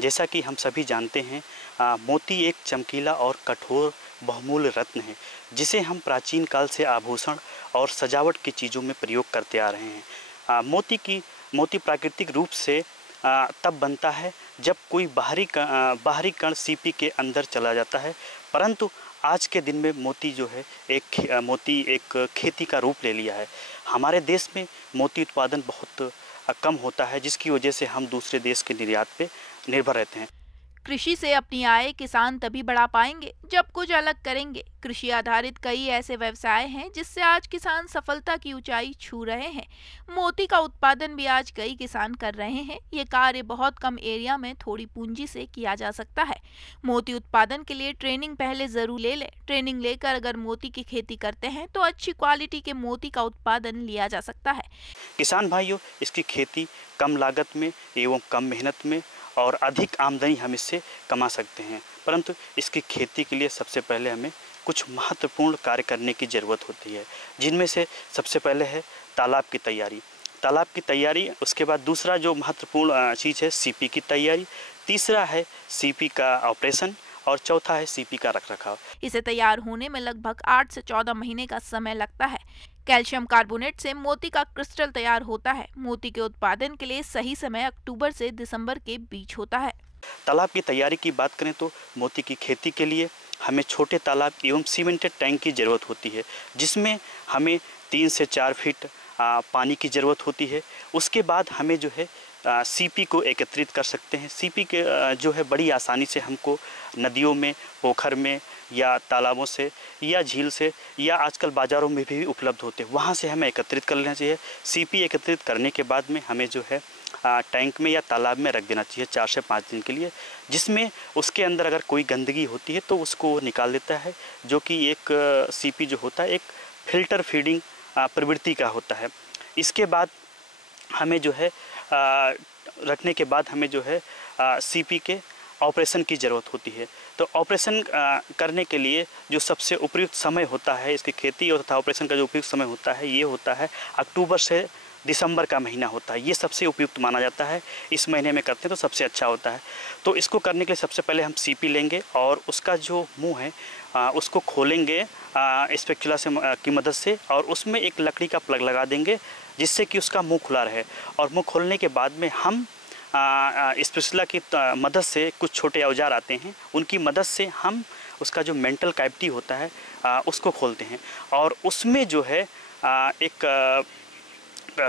जैसा कि हम सभी जानते हैं, मोती एक चमकीला और कठोर बहुमूल्य रत्न है, जिसे हम प्राचीन काल से आभूषण और सजावट की चीज़ों में प्रयोग करते आ रहे हैं। मोती प्राकृतिक रूप से तब बनता है जब कोई बाहरी कण सीपी के अंदर चला जाता है, परंतु आज के दिन में मोती जो है मोती एक खेती का रूप ले लिया है। हमारे देश में मोती उत्पादन बहुत कम होता है, जिसकी वजह से हम दूसरे देश के निर्यात पे निर्भर रहते हैं। कृषि से अपनी आय किसान तभी बढ़ा पाएंगे जब कुछ अलग करेंगे। कृषि आधारित कई ऐसे व्यवसाय हैं जिससे आज किसान सफलता की ऊंचाई छू रहे हैं। मोती का उत्पादन भी आज कई किसान कर रहे हैं। ये कार्य बहुत कम एरिया में थोड़ी पूंजी से किया जा सकता है। मोती उत्पादन के लिए ट्रेनिंग पहले जरूर ले लें। ट्रेनिंग लेकर अगर मोती की खेती करते हैं तो अच्छी क्वालिटी के मोती का उत्पादन लिया जा सकता है। किसान भाइयों, इसकी खेती कम लागत में एवं कम मेहनत में और अधिक आमदनी हम इससे कमा सकते हैं, परंतु इसकी खेती के लिए सबसे पहले हमें कुछ महत्वपूर्ण कार्य करने की ज़रूरत होती है, जिनमें से सबसे पहले है तालाब की तैयारी। तालाब की तैयारी, उसके बाद दूसरा जो महत्वपूर्ण चीज़ है सीपी की तैयारी, तीसरा है सीपी का ऑपरेशन और चौथा है सीपी का रखरखाव। इसे तैयार होने में लगभग 8 से 14 महीने का समय लगता है। कैल्शियम कार्बोनेट से मोती का क्रिस्टल तैयार होता है। मोती के उत्पादन के लिए सही समय अक्टूबर से दिसंबर के बीच होता है। तालाब की तैयारी की बात करें तो मोती की खेती के लिए हमें छोटे तालाब एवं सीमेंटेड टैंक की ज़रूरत होती है, जिसमें हमें 3 से 4 फीट पानी की ज़रूरत होती है। उसके बाद हमें जो है सीपी को एकत्रित कर सकते हैं। सीपी के जो है बड़ी आसानी से हमको नदियों में, पोखर में या तालाबों से या झील से या आजकल बाज़ारों में भी उपलब्ध होते हैं, वहाँ से हमें एकत्रित कर लेना चाहिए। सीपी एकत्रित करने के बाद में हमें जो है टैंक में या तालाब में रख देना चाहिए 4 से 5 दिन के लिए, जिसमें उसके अंदर अगर कोई गंदगी होती है तो उसको निकाल देता है, जो कि एक सीपी जो होता है एक फिल्टर फीडिंग प्रवृत्ति का होता है। इसके बाद हमें जो है रखने के बाद हमें जो है सीपी के ऑपरेशन की ज़रूरत होती है। तो ऑपरेशन करने के लिए जो सबसे उपयुक्त समय होता है इसकी खेती और तथा ऑपरेशन का जो उपयुक्त समय होता है ये होता है अक्टूबर से दिसंबर का महीना होता है। ये सबसे उपयुक्त माना जाता है। इस महीने में करते हैं तो सबसे अच्छा होता है। तो इसको करने के लिए सबसे पहले हम सीपी लेंगे और उसका जो मुंह है उसको खोलेंगे स्पैचुला से की मदद से, और उसमें एक लकड़ी का प्लग लगा देंगे जिससे कि उसका मुंह खुला रहे। और मुंह खोलने के बाद में हम स्पैचुला की मदद से, कुछ छोटे औजार आते हैं उनकी मदद से हम उसका जो मेंटल कैविटी होता है उसको खोलते हैं, और उसमें जो है एक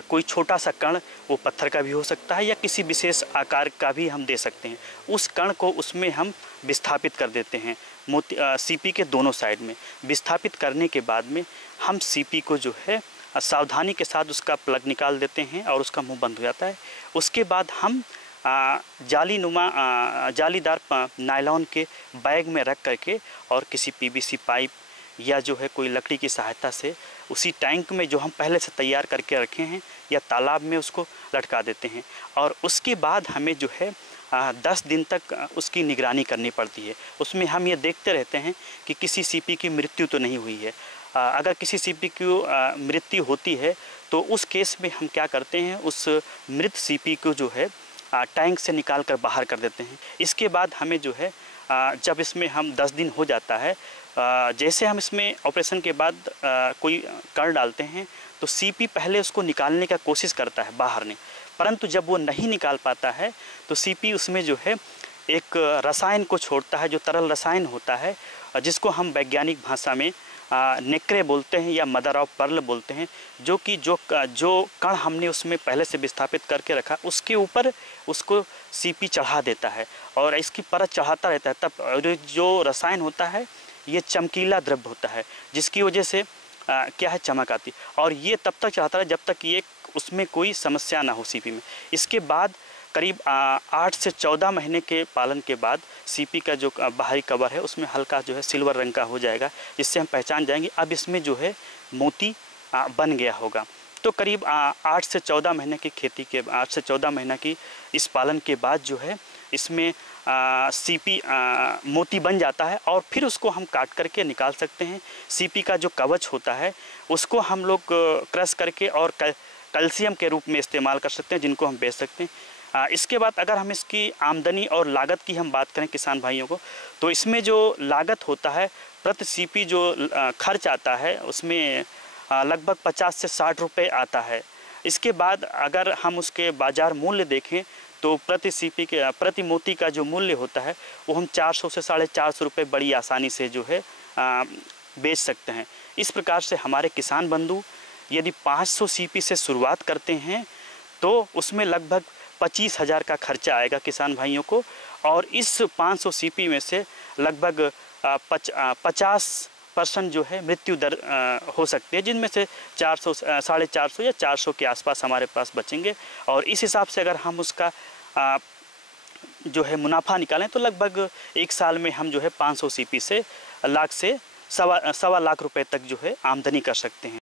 कोई छोटा सा कण, वो पत्थर का भी हो सकता है या किसी विशेष आकार का भी हम दे सकते हैं। उस कण को उसमें हम विस्थापित कर देते हैं सीपी के दोनों साइड में। विस्थापित करने के बाद में हम सीपी को जो है सावधानी के साथ उसका प्लग निकाल देते हैं और उसका मुंह बंद हो जाता है। उसके बाद हम जालीदार नायलॉन के बैग में रख करके और किसी पीवीसी पाइप या जो है कोई लकड़ी की सहायता से उसी टैंक में जो हम पहले से तैयार करके रखे हैं या तालाब में उसको लटका देते हैं। और उसके बाद हमें जो है 10 दिन तक उसकी निगरानी करनी पड़ती है। उसमें हम ये देखते रहते हैं कि किसी सीपी की मृत्यु तो नहीं हुई है। अगर किसी सीपी की मृत्यु होती है तो उस केस में हम क्या करते हैं, उस मृत सीपी को जो है टैंक से निकाल कर बाहर कर देते हैं। इसके बाद हमें जो है जब इसमें हम 10 दिन हो जाता है, जैसे हम इसमें ऑपरेशन के बाद कोई कण डालते हैं तो सीपी पहले उसको निकालने का कोशिश करता है बाहर ने, परंतु जब वो नहीं निकाल पाता है तो सीपी उसमें जो है एक रसायन को छोड़ता है, जो तरल रसायन होता है, जिसको हम वैज्ञानिक भाषा में नेक्रे बोलते हैं या मदर ऑफ पर्ल बोलते हैं, जो कि जो कण हमने उसमें पहले से विस्थापित करके रखा उसके ऊपर उसको सीपी चढ़ा देता है और इसकी परत चढ़ाता रहता है। तब जो रसायन होता है ये चमकीला द्रव्य होता है, जिसकी वजह से क्या है, चमक आती, और ये तब तक चढ़ाता है जब तक ये उसमें कोई समस्या ना हो सीपी में। इसके बाद करीब 8 से 14 महीने के पालन के बाद सीपी का जो बाहरी कवर है उसमें हल्का जो है सिल्वर रंग का हो जाएगा, जिससे हम पहचान जाएंगे अब इसमें जो है मोती बन गया होगा। तो करीब 8 से 14 महीने की खेती के 8 से 14 महीना की इस पालन के बाद जो है इसमें सीपी मोती बन जाता है और फिर उसको हम काट करके निकाल सकते हैं। सीपी का जो कवच होता है उसको हम लोग क्रश करके और कैल्शियम के रूप में इस्तेमाल कर सकते हैं, जिनको हम बेच सकते हैं। इसके बाद अगर हम इसकी आमदनी और लागत की हम बात करें किसान भाइयों को, तो इसमें जो लागत होता है प्रति सीपी जो खर्च आता है उसमें लगभग 50 से 60 रुपये आता है। इसके बाद अगर हम उसके बाज़ार मूल्य देखें तो प्रति मोती का जो मूल्य होता है वो हम 400 से 450 रुपये बड़ी आसानी से जो है बेच सकते हैं। इस प्रकार से हमारे किसान बंधु यदि 500 सीपी से शुरुआत करते हैं तो उसमें लगभग 25,000 का खर्चा आएगा किसान भाइयों को, और इस 500 सीपी में से लगभग 50% जो है मृत्यु दर हो सकती है, जिनमें से 400 450 या 400 के आसपास हमारे पास बचेंगे। और इस हिसाब से अगर हम उसका जो है मुनाफा निकालें तो लगभग एक साल में हम जो है 500 सीपी से लाख से सवा लाख रुपए तक जो है आमदनी कर सकते हैं।